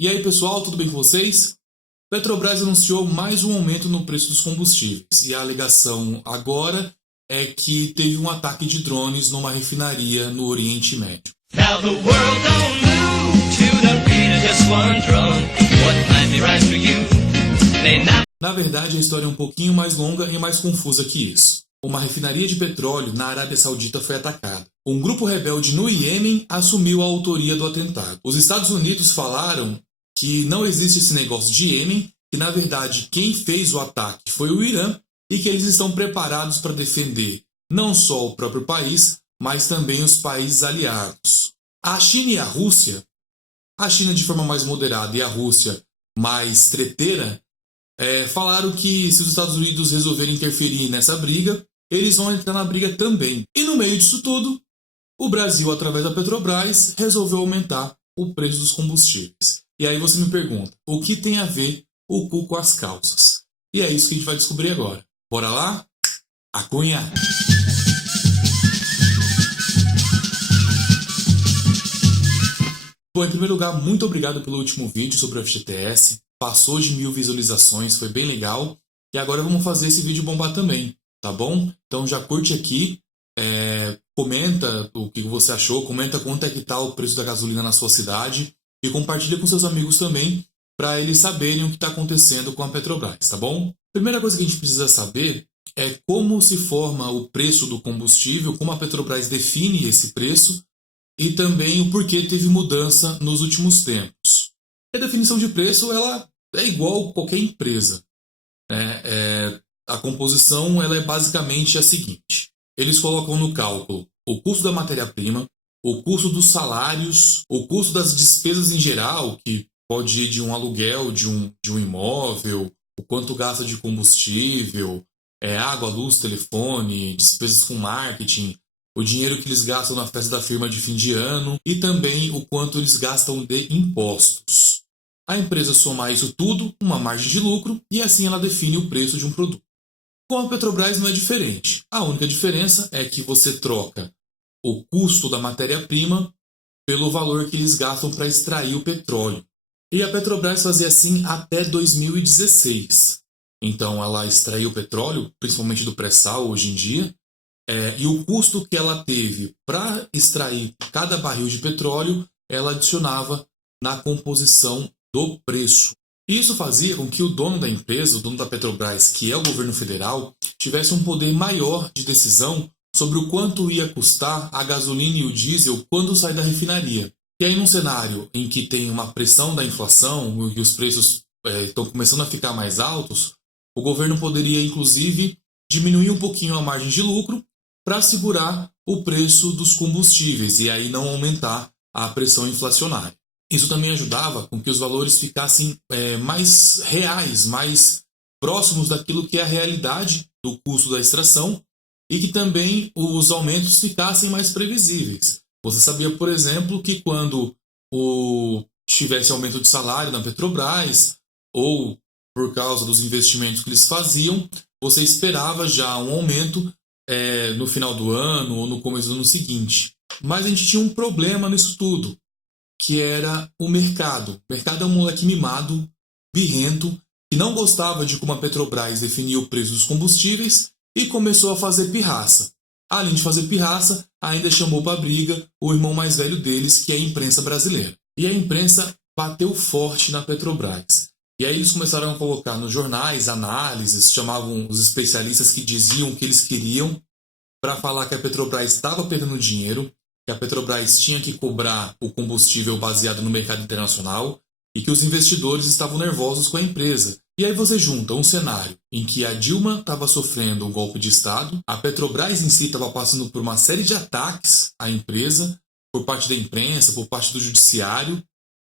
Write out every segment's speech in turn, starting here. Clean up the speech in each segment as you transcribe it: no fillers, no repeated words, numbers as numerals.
E aí, pessoal, tudo bem com vocês? Petrobras anunciou mais um aumento no preço dos combustíveis e a alegação agora é que teve um ataque de drones numa refinaria no Oriente Médio. Now the world don't move to the beat of just one drum. What might be right for you may not. Na verdade, a história é um pouquinho mais longa e mais confusa que isso. Uma refinaria de petróleo na Arábia Saudita foi atacada. Um grupo rebelde no Iêmen assumiu a autoria do atentado. Os Estados Unidos falaram que não existe esse negócio de Iêmen, que na verdade quem fez o ataque foi o Irã e que eles estão preparados para defender não só o próprio país, mas também os países aliados. A China e a Rússia, a China de forma mais moderada e a Rússia mais treteira, falaram que se os Estados Unidos resolverem interferir nessa briga, eles vão entrar na briga também. E no meio disso tudo, o Brasil, através da Petrobras, resolveu aumentar o preço dos combustíveis. E aí você me pergunta, o que tem a ver o cu com as calças? E é isso que a gente vai descobrir agora. Bora lá? A cunha! Bom, em primeiro lugar, muito obrigado pelo último vídeo sobre o FGTS. Passou de 1000 visualizações, foi bem legal. E agora vamos fazer esse vídeo bombar também, tá bom? Então já curte aqui, comenta o que você achou, comenta quanto é que tá o preço da gasolina na sua cidade e compartilha com seus amigos também, para eles saberem o que está acontecendo com a Petrobras, tá bom? Primeira coisa que a gente precisa saber é como se forma o preço do combustível, como a Petrobras define esse preço e também o porquê teve mudança nos últimos tempos. A definição de preço ela é igual a qualquer empresa. A composição ela é basicamente a seguinte. Eles colocam no cálculo o custo da matéria-prima, o custo dos salários, o custo das despesas em geral, que pode ir de um aluguel de um imóvel, o quanto gasta de combustível, água, luz, telefone, despesas com marketing, o dinheiro que eles gastam na festa da firma de fim de ano e também o quanto eles gastam de impostos. A empresa soma isso tudo, uma margem de lucro, e assim ela define o preço de um produto. Com a Petrobras não é diferente. A única diferença é que você troca o custo da matéria-prima pelo valor que eles gastam para extrair o petróleo. E a Petrobras fazia assim até 2016. Então ela extraiu o petróleo, principalmente do pré-sal hoje em dia, e o custo que ela teve para extrair cada barril de petróleo, ela adicionava na composição do preço. Isso fazia com que o dono da empresa, o dono da Petrobras, que é o governo federal, tivesse um poder maior de decisão sobre o quanto ia custar a gasolina e o diesel quando sai da refinaria. E aí, num cenário em que tem uma pressão da inflação e os preços estão começando a ficar mais altos, o governo poderia, inclusive, diminuir um pouquinho a margem de lucro para segurar o preço dos combustíveis e aí não aumentar a pressão inflacionária. Isso também ajudava com que os valores ficassem mais reais, mais próximos daquilo que é a realidade do custo da extração e que também os aumentos ficassem mais previsíveis. Você sabia, por exemplo, que quando tivesse aumento de salário na Petrobras ou por causa dos investimentos que eles faziam, você esperava já um aumento no final do ano ou no começo do ano seguinte. Mas a gente tinha um problema nisso tudo, que era o mercado. O mercado é um moleque mimado, birrento, que não gostava de como a Petrobras definia o preço dos combustíveis e começou a fazer pirraça. Além de fazer pirraça, ainda chamou para briga o irmão mais velho deles, que é a imprensa brasileira. E a imprensa bateu forte na Petrobras. E aí eles começaram a colocar nos jornais análises, chamavam os especialistas que diziam o que eles queriam para falar que a Petrobras estava perdendo dinheiro, que a Petrobras tinha que cobrar o combustível baseado no mercado internacional e que os investidores estavam nervosos com a empresa. E aí você junta um cenário em que a Dilma estava sofrendo um golpe de Estado, a Petrobras em si estava passando por uma série de ataques à empresa, por parte da imprensa, por parte do judiciário,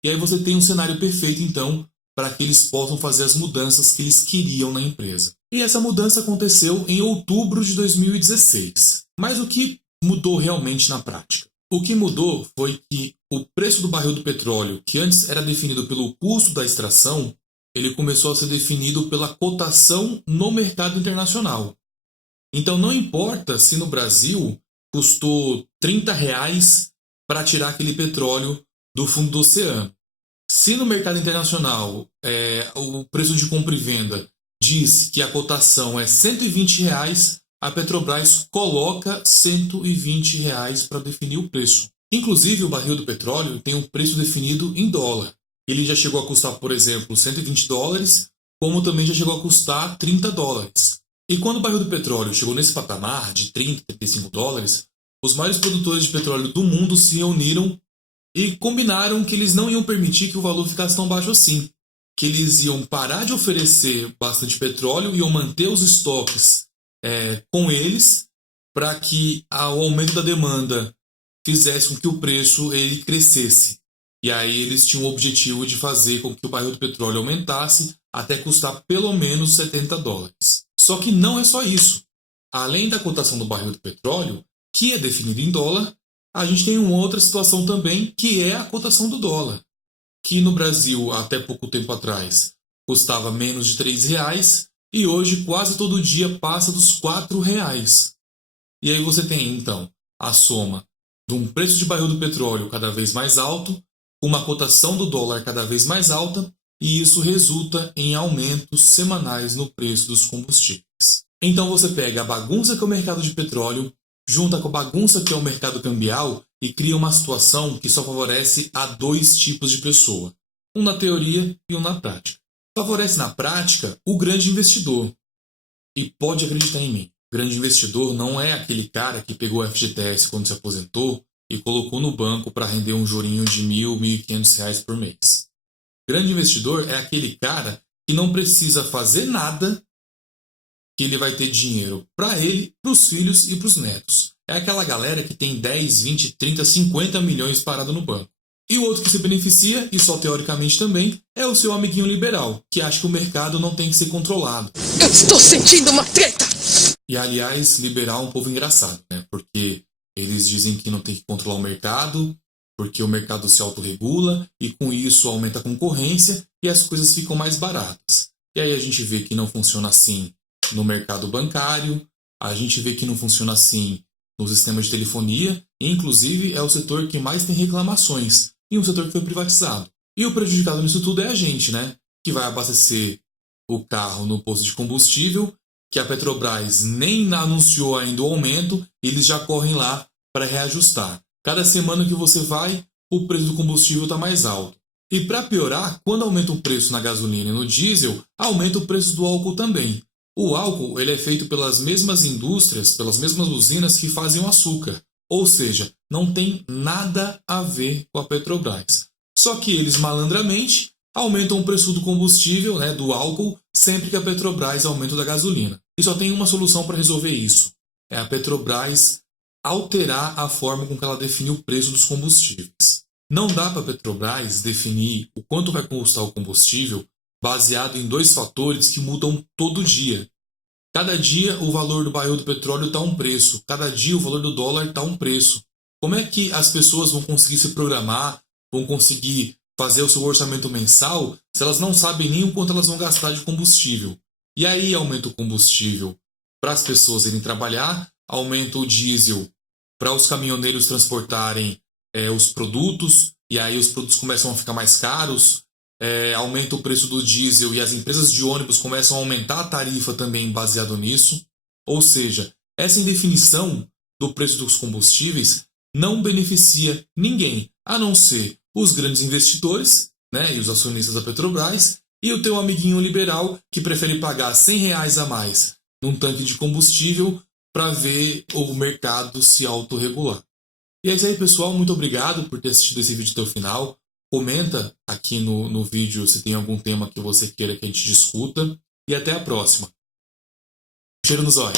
e aí você tem um cenário perfeito, então, para que eles possam fazer as mudanças que eles queriam na empresa. E essa mudança aconteceu em outubro de 2016. Mas o que mudou realmente na prática? O que mudou foi que o preço do barril do petróleo, que antes era definido pelo custo da extração, ele começou a ser definido pela cotação no mercado internacional. Então não importa se no Brasil custou R$30 para tirar aquele petróleo do fundo do oceano. Se no mercado internacional o preço de compra e venda diz que a cotação é R$ 120, a Petrobras coloca R$ 120 para definir o preço. Inclusive, o barril do petróleo tem um preço definido em dólar. Ele já chegou a custar, por exemplo, US$ 120, como também já chegou a custar US$ 30. E quando o barril do petróleo chegou nesse patamar de $30, $35, os maiores produtores de petróleo do mundo se reuniram e combinaram que eles não iam permitir que o valor ficasse tão baixo assim, que eles iam parar de oferecer bastante petróleo e iam manter os estoques com eles para que o aumento da demanda fizesse com que o preço ele crescesse. E aí eles tinham o objetivo de fazer com que o barril do petróleo aumentasse até custar pelo menos US$ 70. Só que não é só isso. Além da cotação do barril do petróleo, que é definida em dólar, a gente tem uma outra situação também, que é a cotação do dólar, que no Brasil, até pouco tempo atrás, custava menos de R$ 3 e hoje quase todo dia passa dos R$ 4. E aí você tem, então, a soma de um preço de barril do petróleo cada vez mais alto, uma cotação do dólar cada vez mais alta, e isso resulta em aumentos semanais no preço dos combustíveis. Então você pega a bagunça que é o mercado de petróleo, junta com a bagunça que é o mercado cambial e cria uma situação que só favorece a dois tipos de pessoa, um na teoria e um na prática. Favorece na prática o grande investidor. E pode acreditar em mim, grande investidor não é aquele cara que pegou o FGTS quando se aposentou e colocou no banco para render um jurinho de R$ 1.000, R$ 1.500 por mês. Grande investidor é aquele cara que não precisa fazer nada, que ele vai ter dinheiro para ele, para os filhos e para os netos. É aquela galera que tem 10, 20, 30, 50 milhões parado no banco. E o outro que se beneficia, e só teoricamente também, é o seu amiguinho liberal, que acha que o mercado não tem que ser controlado. Eu estou sentindo uma treta! E aliás, liberal é um povo engraçado, né? Porque eles dizem que não tem que controlar o mercado, porque o mercado se autorregula e com isso aumenta a concorrência e as coisas ficam mais baratas. E aí a gente vê que não funciona assim no mercado bancário, a gente vê que não funciona assim no sistema de telefonia, e inclusive é o setor que mais tem reclamações, e um setor que foi privatizado. E o prejudicado nisso tudo é a gente, né? Que vai abastecer o carro no posto de combustível, que a Petrobras nem anunciou ainda o aumento, e eles já correm lá para reajustar. Cada semana que você vai, o preço do combustível está mais alto. E para piorar, quando aumenta o preço na gasolina e no diesel, aumenta o preço do álcool também. O álcool ele é feito pelas mesmas indústrias, pelas mesmas usinas que fazem o açúcar. Ou seja, não tem nada a ver com a Petrobras. Só que eles malandramente aumentam o preço do combustível, né, do álcool, sempre que a Petrobras aumenta o da gasolina. E só tem uma solução para resolver isso. É a Petrobras alterar a forma com que ela define o preço dos combustíveis. Não dá para a Petrobras definir o quanto vai custar o combustível baseado em dois fatores que mudam todo dia. Cada dia o valor do barril do petróleo está um preço, cada dia o valor do dólar está um preço. Como é que as pessoas vão conseguir se programar, vão conseguir fazer o seu orçamento mensal se elas não sabem nem o quanto elas vão gastar de combustível? E aí aumenta o combustível para as pessoas irem trabalhar, aumenta o diesel para os caminhoneiros transportarem os produtos, e aí os produtos começam a ficar mais caros, aumenta o preço do diesel e as empresas de ônibus começam a aumentar a tarifa também baseado nisso. Ou seja, essa indefinição do preço dos combustíveis não beneficia ninguém, a não ser os grandes investidores, né, e os acionistas da Petrobras, e o teu amiguinho liberal que prefere pagar R$ 100 a mais num tanque de combustível para ver o mercado se autorregular. E é isso aí, pessoal. Muito obrigado por ter assistido esse vídeo até o final. Comenta aqui no vídeo se tem algum tema que você queira que a gente discuta. E até a próxima. Cheiro no zóio.